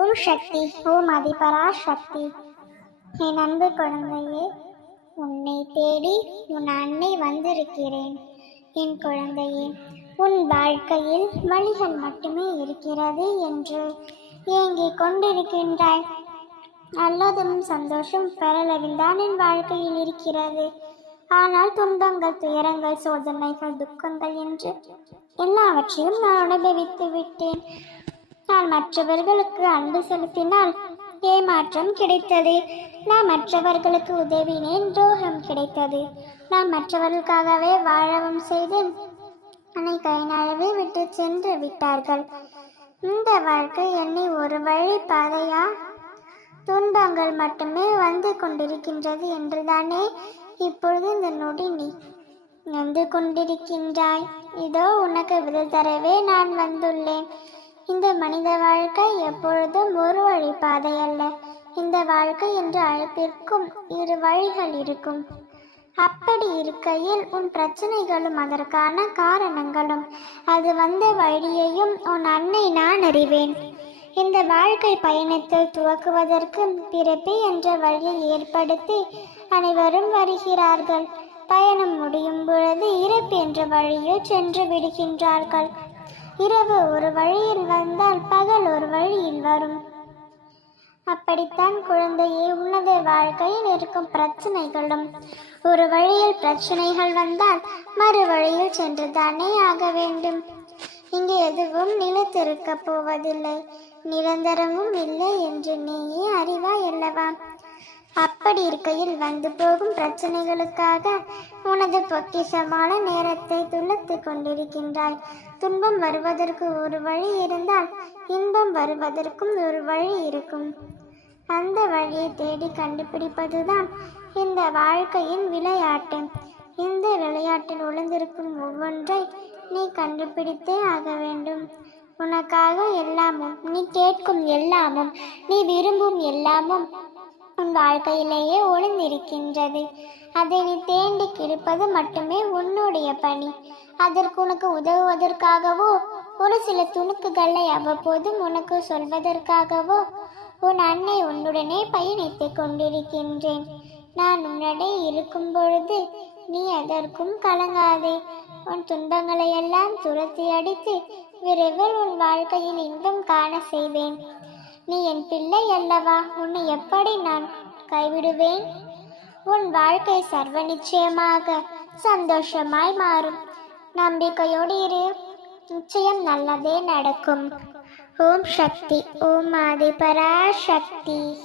ஓம் சக்தி ஓம் அதிபரா சக்தி என் அன்பு குழந்தையே உன்னை தேடி உன் அன்னை வந்திருக்கிறேன். என் குழந்தையே உன் வாழ்க்கையில் வழிகள் மட்டுமே இருக்கிறது என்று ஏங்கிக் கொண்டிருக்கின்றாய். நல்லதும் சந்தோஷம் பெறளவில்தான் என் வாழ்க்கையில் இருக்கிறது. ஆனால் துன்பங்கள் துயரங்கள் சோதனைகள் துக்கங்கள் என்று எல்லாவற்றையும் நான் அனுபவித்து விட்டேன். நான் மற்றவர்களுக்கு அன்பு செலுத்தினால் ஏமாற்றம் கிடைத்தது. நான் மற்றவர்களுக்கு உதவினேன் துரோகம் கிடைத்தது. நான் மற்றவர்களுக்காகவே வாழவும் செய்தேன். என்னை கை நழுவி விட்டு சென்று விட்டார்கள். இந்த வாழ்க்கை என்னை ஒரு வழி பாதையா? துன்பங்கள் மட்டுமே வந்து கொண்டிருக்கின்றது என்றுதானே இப்பொழுது இந்த நொடி நீ வந்து கொண்டிருக்கின்றாய். இதோ உனக்கு விருது தரவே நான் வந்துள்ளேன். இந்த மனித வாழ்க்கை எப்பொழுதும் ஒரு வழி பாதை அல்ல. இந்த வாழ்க்கை என்ற அழைப்பிற்கும் இரு வழிகள் இருக்கும். அப்படி இருக்கையில் உன் பிரச்சனைகளும் அதற்கான காரணங்களும். அது வந்த வழியையும் உன் அன்னை நான் அறிவேன். இந்த வாழ்க்கை பயணத்தில் துவக்குவதற்கு பிறப்பு என்ற வழியை ஏற்படுத்தி அனைவரும் வருகிறார்கள். பயணம் முடியும் பொழுது இறப்பு என்ற வழியில் சென்று விடுகின்றார்கள். இரவு ஒரு வழியில் வந்தால் பகல் ஒரு வழியில் வரும். அப்படித்தான் குழந்தையே உனது வாழ்க்கையில் இருக்கும் பிரச்சனைகளும். ஒரு வழியில் பிரச்சனைகள் வந்தால் மறு வழியில் சென்று தானே ஆக வேண்டும். இங்கு எதுவும் நிலைத்திருக்க போவதில்லை. நிரந்தரமும் இல்லை என்று நீயே அறிவாய் அல்லவா? அப்படி இருக்கையில் வந்து போகும் பிரச்சனைகளுக்காக உனது பொக்கிஷமான நேரத்தை துளைத்து கொண்டிருக்கின்றாய். துன்பம் வருவதற்கு ஒரு வழி இருந்தால் இன்பம் வருவதற்கும் ஒரு வழி இருக்கும். அந்த வழியை தேடி கண்டுபிடிப்பதுதான் இந்த வாழ்க்கையின் விளையாட்டு. இந்த விளையாட்டில் ஒளிந்திருக்கும் ஒவ்வொன்றை நீ கண்டுபிடித்தே ஆக வேண்டும். உனக்காக எல்லாமும் நீ கேட்கும் எல்லாமும் நீ விரும்பும் எல்லாமும் உன் வாழ்க்கையிலேயே ஒளிந்திருக்கின்றது. அதை நீ தேண்டி கிழிப்பது மட்டுமே உன்னுடைய பணி. அதற்கு உனக்கு உதவுவதற்காகவோ ஒரு சில துணுக்குகளை அவ்வப்போதும் உனக்கு சொல்வதற்காகவோ உன் அன்னை உன்னுடனே பயணித்துக் கொண்டிருக்கின்றேன். நான் உன்னுடைய இருக்கும் பொழுது நீ எதற்கும் கலங்காதே. உன் துன்பங்களை எல்லாம் துரத்தி அடித்து விரைவில் உன் வாழ்க்கையில் இன்பம் காண செய்வேன். நீ என் பிள்ளை அல்லவா? உன்னை எப்படி நான் கைவிடுவேன்? உன் வாழ்க்கை சர்வ நிச்சயமாக சந்தோஷமாய் மாறும். நம்பிக்கையோடு இரு. நிச்சயம் நல்லதே நடக்கும். ஓம் சக்தி. ஓம் ஆதி பராசக்தி